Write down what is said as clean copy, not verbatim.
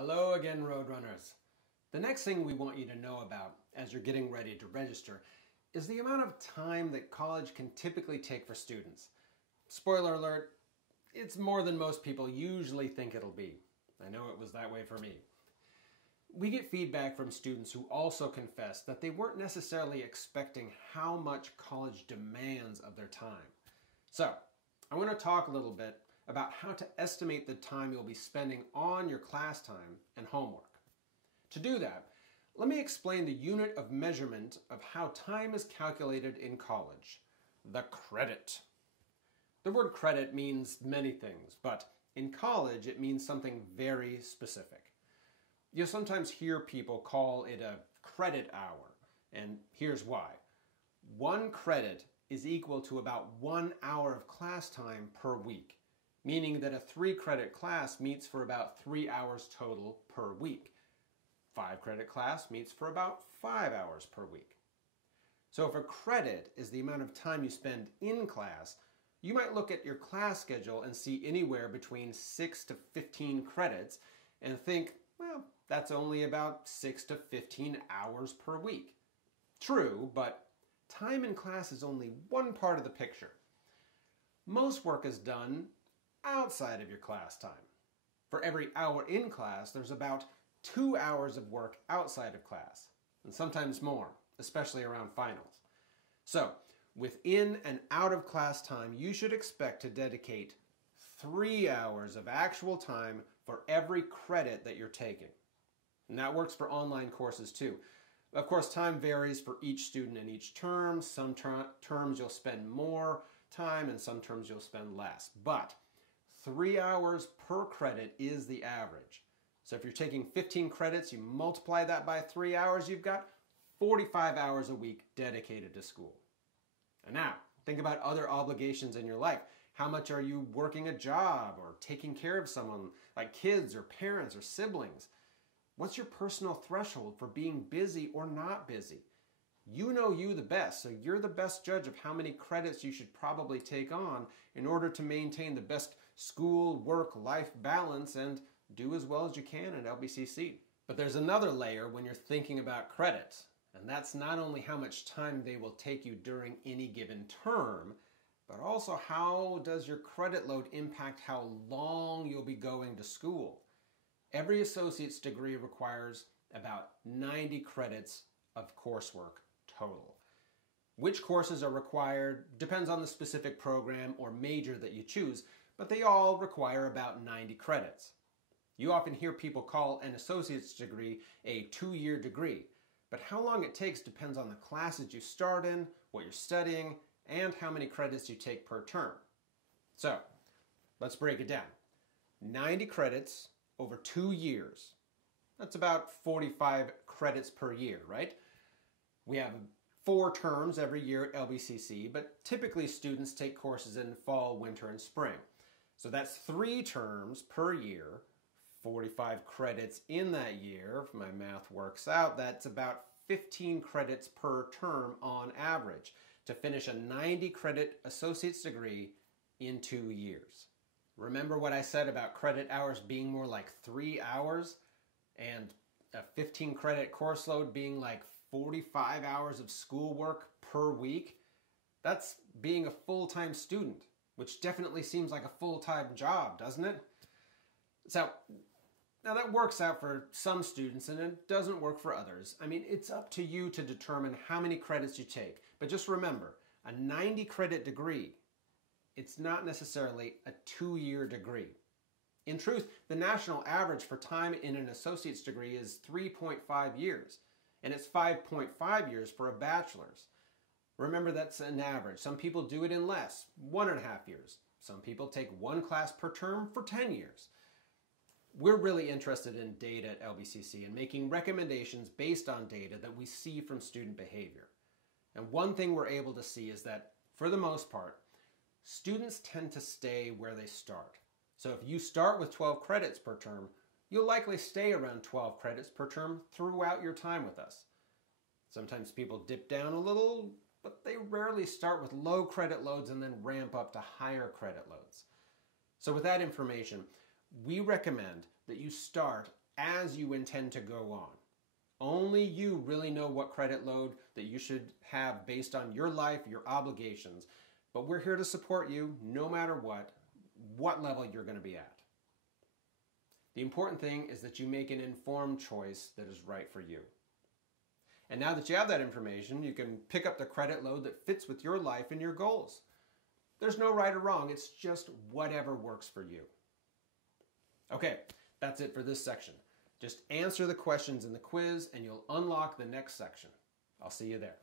Hello again, Roadrunners. The next thing we want you to know about as you're getting ready to register is the amount of time that college can typically take for students. Spoiler alert, it's more than most people usually think it'll be. I know it was that way for me. We get feedback from students who also confess that they weren't necessarily expecting how much college demands of their time. So, I want to talk a little bit about how to estimate the time you'll be spending on your class time and homework. To do that, let me explain the unit of measurement of how time is calculated in college: the credit. The word credit means many things, but in college it means something very specific. You'll sometimes hear people call it a credit hour, and here's why. 1 credit is equal to about 1 hour of class time per week, meaning that a 3-credit class meets for about 3 hours total per week. 5-credit class meets for about 5 hours per week. So if a credit is the amount of time you spend in class, you might look at your class schedule and see anywhere between 6 to 15 credits and think, well, that's only about 6 to 15 hours per week. True, but time in class is only one part of the picture. Most work is done outside of your class time. For every hour in class, there's about 2 hours of work outside of class, and sometimes more, especially around finals. So, within and out of class time, you should expect to dedicate 3 hours of actual time for every credit that you're taking. And that works for online courses too. Of course, time varies for each student in each term. Some terms you'll spend more time and some terms you'll spend less. But 3 hours per credit is the average. So if you're taking 15 credits, you multiply that by 3 hours, you've got 45 hours a week dedicated to school. And now, think about other obligations in your life. How much are you working a job or taking care of someone like kids or parents or siblings? What's your personal threshold for being busy or not busy? You know you the best, so you're the best judge of how many credits you should probably take on in order to maintain the best school, work, life balance and do as well as you can at LBCC. But there's another layer when you're thinking about credits, and that's not only how much time they will take you during any given term, but also how does your credit load impact how long you'll be going to school. Every associate's degree requires about 90 credits of coursework total. Which courses are required depends on the specific program or major that you choose, but they all require about 90 credits. You often hear people call an associate's degree a 2-year degree, but how long it takes depends on the classes you start in, what you're studying, and how many credits you take per term. So, let's break it down. 90 credits over 2 years. That's about 45 credits per year, right? We have 4 terms every year at LBCC, but typically students take courses in fall, winter, and spring. So that's 3 terms per year, 45 credits in that year. If my math works out, that's about 15 credits per term on average to finish a 90-credit associate's degree in 2 years. Remember what I said about credit hours being more like 3 hours and a 15-credit course load being like 45 hours of schoolwork per week? That's being a full-time student, which definitely seems like a full-time job, doesn't it? So, now that works out for some students and it doesn't work for others. I mean, it's up to you to determine how many credits you take. But just remember, a 90-credit degree, it's not necessarily a 2-year degree. In truth, the national average for time in an associate's degree is 3.5 years, and it's 5.5 years for a bachelor's. Remember, that's an average. Some people do it in less, 1.5 years. Some people take 1 class per term for 10 years. We're really interested in data at LBCC and making recommendations based on data that we see from student behavior. And one thing we're able to see is that, for the most part, students tend to stay where they start. So if you start with 12 credits per term, you'll likely stay around 12 credits per term throughout your time with us. Sometimes people dip down a little, but they rarely start with low credit loads and then ramp up to higher credit loads. So with that information, we recommend that you start as you intend to go on. Only you really know what credit load that you should have based on your life, your obligations. But we're here to support you no matter what level you're going to be at. The important thing is that you make an informed choice that is right for you. And now that you have that information, you can pick up the credit load that fits with your life and your goals. There's no right or wrong, it's just whatever works for you. Okay, that's it for this section. Just answer the questions in the quiz and you'll unlock the next section. I'll see you there.